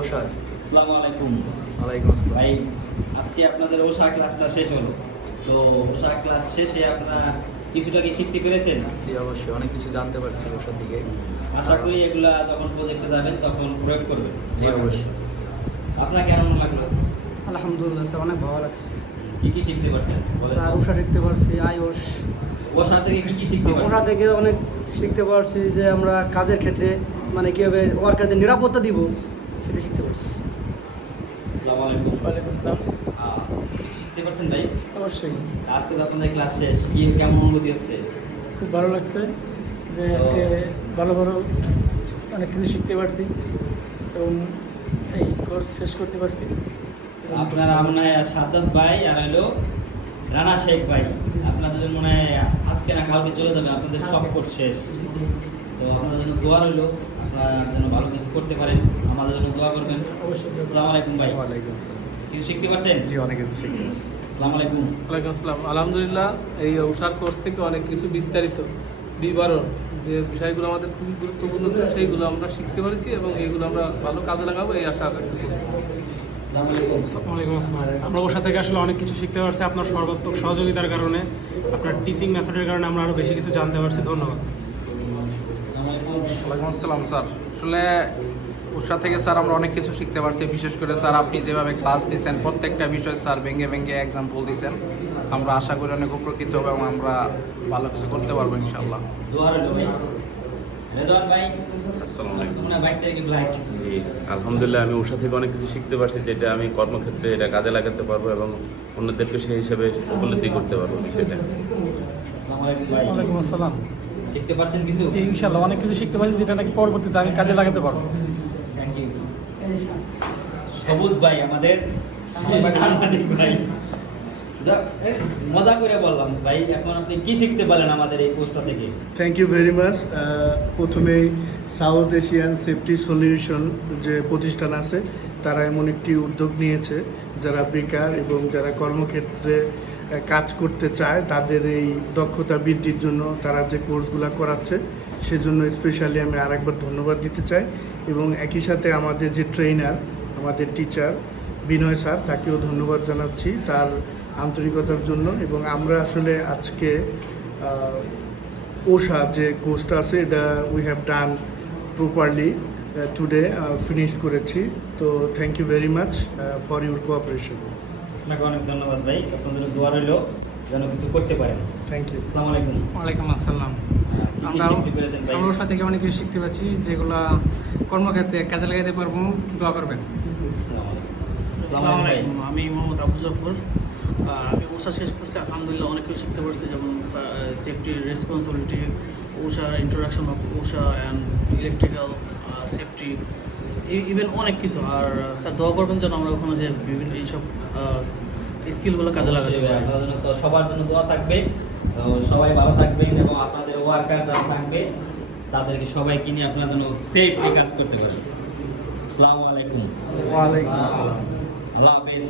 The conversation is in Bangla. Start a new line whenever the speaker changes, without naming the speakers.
ওষার
আসসালামু আলাইকুম।
ওয়ালাইকুম আসসালাম।
ভাই আজকে আপনাদের ওষা ক্লাসটা শেষ হলো। তো ওষা ক্লাস শেষে আপনারা কিছুটা কি শিখতে পেরেছেন?
জি অবশ্যই। অনেক কিছু জানতে পারছি ওষার দিকে।
আশা করি এগুলা যখন প্রজেক্টে যাবেন তখন প্রয়োগ করবেন।
জি অবশ্যই।
আপনার কেমন লাগল?
আলহামদুলিল্লাহ স্যার অনেক ভালো লাগছে।
কি কি শিখতে পারছেন? বলেন
স্যার। উষা শিখতে পারছি আয়ুষ।
ওষা থেকে কি কি শিখতে
ওষা থেকে অনেক শিখতে পারছি যে আমরা কাজের ক্ষেত্রে মানে কীভাবে ওয়ার্কারদের নিরাপত্তা দিব। সেটা শিখতে পারছি
আসসালামু। আলাইকুম
ওয়ালাইকুম আসসালাম
কি শিখতে পারছেন ভাই?
অবশ্যই।
আজকে তো আপনাদের ক্লাস শেষ। কি কেমন অনুভূতি হচ্ছে?
খুব ভালো লাগছে যে আজকে ভালো ভালো অনেক কিছু শিখতে পারছি এবং এই কোর্স শেষ করতে পারছি।
আপনার আপনার সাজাদ ভাই আর হলো রানা শেখ ভাই। আপনাদের মনে হয় আজকে না কালকে চলে যাবে? আপনাদের সব কোর্স শেষ। তো আপনাদের জন্য দোয়া রইল আপনারা যেন ভালো কিছু করতে পারেন আমাদের জন্য দোয়া করবেন।
অবশ্যই
আসসালামু আলাইকুম ভাই।
ওয়ালাইকুম আসসালাম।
কিছু শিখতে পারছেন?
জি অনেক কিছু শিখতে পারছি।
আসসালামু আলাইকুম।
ওয়ালাইকুম আসসালাম। আলহামদুলিল্লাহ এই উষার কোর্স থেকে অনেক কিছু বিস্তারিত বিবরণ যে বিষয়গুলো আমাদের খুবই গুরুত্বপূর্ণ ছিল সেইগুলো আমরা শিখতে পেরেছি এবং এইগুলো আমরা ভালো কাজে লাগাবো এই আশা
আমরা ওর থেকে আসলে অনেক কিছু শিখতে পারছি আপনার সর্বাত্মক সহযোগিতার কারণে। আপনার টিচিং মেথডের কারণে আমরা আরও বেশি কিছু জানতে পারছি। ধন্যবাদ।
ওয়ালাইকুম আসসালাম স্যার। আসলে উষা থেকে স্যার আমরা অনেক কিছু শিখতে পারছি। বিশেষ করে স্যার আপনি যেভাবে ক্লাস দিচ্ছেন প্রত্যেকটা বিষয় স্যার ভেঙে ভেঙে এক্সাম্পল দিচ্ছেন আমরা আশা করি অনেক উপকৃত হব এবং আমরা ভালো কিছু করতে পারব ইনশাল্লাহ
দোয়া রইল ভাই। রেদওয়ান ভাই
আসসালামু আলাইকুম।
বাইশ তারিখে ফ্লাইট
জি আলহামদুলিল্লাহ আমি উষা থেকে অনেক কিছু শিখতে পারছি যেটা আমি কর্মক্ষেত্রে এটা কাজে লাগাতে পারব এবং অন্যদেরকে সেই হিসেবে উপলব্ধি করতে পারব বিষয়টা।
আসসালামু। শিখতে পারছেন কিছু?
জি ইনশাল্লাহ অনেক কিছু শিখতে পারছি যেটা নাকি পরবর্তীতে আমি কাজে লাগাতে পারব।
থ্যাংক ইউ সবুজ ভাই আমাদের। সাংবাদিক ভাই। মজা করে বললাম। ভাই, এখন আপনি কি শিখতে পারেন আমাদের এই থেকে?
থ্যাংক ইউ ভেরি মাচ প্রথমেই সাউথ এশিয়ান সেফটি সলিউশন যে প্রতিষ্ঠান আছে, তারা এমন একটি উদ্যোগ নিয়েছে, যারা বেকার এবং যারা কর্মক্ষেত্রে কাজ করতে চায়, তাদের এই দক্ষতা বৃদ্ধির জন্য তারা যে কোর্সগুলো করাচ্ছে, সেজন্য স্পেশালি আমি আরেকবার ধন্যবাদ দিতে চাই। এবং একই সাথে আমাদের যে ট্রেনার আমাদের টিচার বিনয় স্যার তাকেও ধন্যবাদ জানাচ্ছি তার আন্তরিকতার জন্য। এবং আমরা আসলে আজকে ওষা যে কোর্সটা আছে এটা we have done properly today finish করেছি। তো thank you very much for your cooperation
আপনাকে অনেক ধন্যবাদ ভাই। আপনাদের দোয়া রইল যেন কিছু করতে পারেন।
থ্যাংক ইউ
আসসালামু আলাইকুম।
ওয়ালাইকুম আসসালাম। আমরা ওর থেকে অনেক কিছু শিখতে পারছি যেগুলো কর্মক্ষেত্রে কাজে লাগাতে পারব দোয়া করবেন
আসসালামু আলাইকুম আসসালামু
আসসালামু
আলাইকুম
আলাইকুম আমি মোহাম্মদ আবু জাফর। আমি ওষা শেষ করছি। আলহামদুলিল্লাহ অনেক কিছু শিখতে পারছি যেমন safety responsibility OSHA introduction of OSHA and electrical safety even অনেক কিছু। আর স্যার দোয়া করবেন যেন আমরা ওখানে যে বিভিন্ন এইসব স্কিলগুলো কাজে লাগাতে পারি।
তো সবার জন্য দোয়া থাকবে। তো সবাই ভালো থাকবেন এবং আপনাদের ওয়ার্কার যারা থাকবে তাদেরকে সবাইকে নিয়ে আপনার জন্য সেফলি কাজ করতে পারবেন আসসালামু আলাইকুম।
ওয়ালাইকুম আসসালাম।
আল্লাহ হাফেজ।